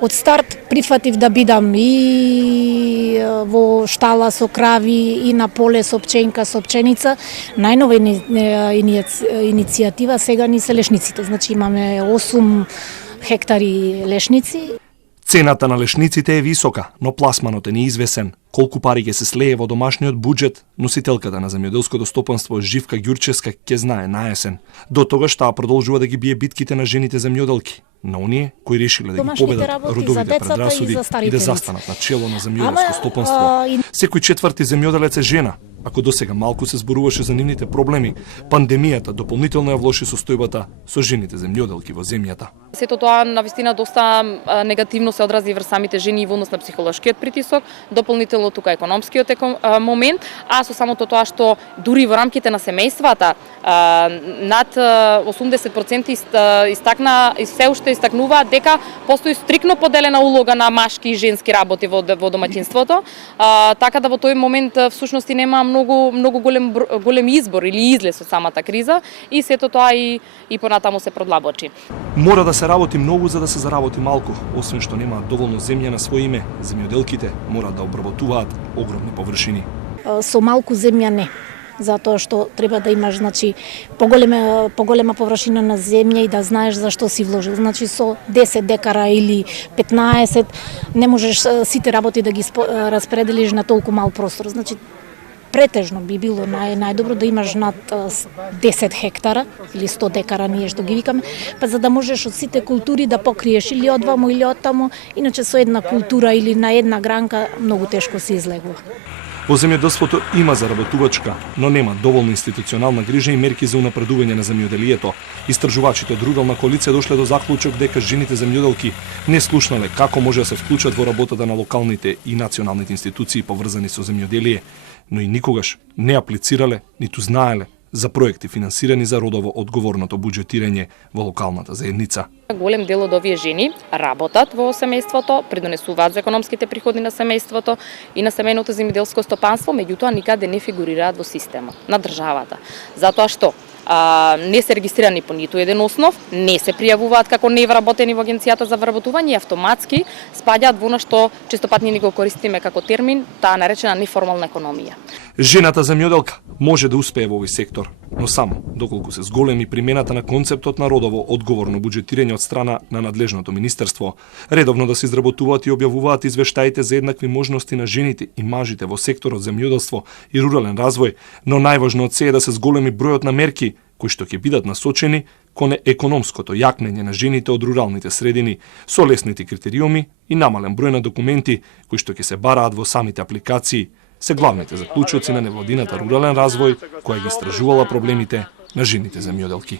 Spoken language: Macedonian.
Од старт прифатив да бидам и во штала со крави, и на поле со пченка, со пченица. Најнова иницијатива сега ни се лешниците. Значи имаме 8 хектари лешници. Цената на лешниците е висока, но пласманот е неизвесен. Колку пари ќе се слее во домашниот буџет, носителката на земјоделското стопанство Живка Ѓурчевска ќе знае наесен. До тогаш таа продолжува да ги бие битките на жените земјоделки, на оние кои решиле да ги победат родовите предрасуди и да застанат на чело на земјоделско стопанство. Секој четврти земјоделец е жена. Ако досега малку се зборуваше за нивните проблеми, пандемијата дополнително ја влоши состојбата со жените земјоделки во земјата. Сето тоа навистина доста негативно се одрази врз самите жени и во однос на психолошкиот притисок, дополнително тука економскиот момент, а со самото тоа што дури во рамките на семејствата над 80% истакна и се уште истакнуваат дека постои стрикно поделена улога на машки и женски работи во домаќинството, така да во тој момент всушност и нема многу голем избор или излез од самата криза и сето тоа и понатаму се продлабочи. Мора да се работи многу за да се заработи малку, освен што немаат доволно земја на своје име. Земјоделките мораат да обработуваат огромни површини. Со малку земја не, затоа што треба да имаш поголема површина на земја и да знаеш за што си вложил. Значи со 10 декара или 15 не можеш сите работи да ги распределиш на толку мал простор. Значи претежно би било најдобро да имаш над 10 хектара или 100 декара, ние што ги викаме, па за да можеш од сите култури да покриеш или од ваму или од таму, иначе со една култура или на една гранка многу тешко се излегува. Во земјоделството има заработувачка, но нема доволно институционална грижа и мерки за унапредување на земјоделието. Истражувачите од Рурална коалиција дошле до заклучок дека жените земјоделки не слушнале како може да се вклучат во работата на локалните и националните институции поврзани со земјоделие, но и никогаш не аплицирале, ниту знаеле за проекти финансирани за родово одговорното буџетирање во локалната заедница. Голем дел од овие жени работат во семејството, придонесуваат за економските приходи на семејството и на семејното земјоделско стопанство, меѓутоа никаде не фигурираат во системот на државата. Затоа што не се регистрирани по ниту еден основ, не се пријавуваат како невработени во Агенцијата за вработување и автоматски спаѓаат во она што честопат ние го користиме како термин, таа наречена неформална економија. Жената земјоделка може да успее во овој сектор, но само доколку се зголеми примената на концептот на родово одговорно буџетирање од страна на надлежното министерство, редовно да се изработуваат и објавуваат извештаите за еднакви можности на жените и мажите во секторот земјоделство и рурален развој, но најважно од се е да се зголеми бројот на мерки кои што ќе бидат насочени кон економското јакнење на жените од руралните средини со лесните критериуми и намален број на документи кои што ќе се бараат во самите апликации, се главните заклучоци на невладината рурален развој која ги истражувала проблемите на жените земјоделки.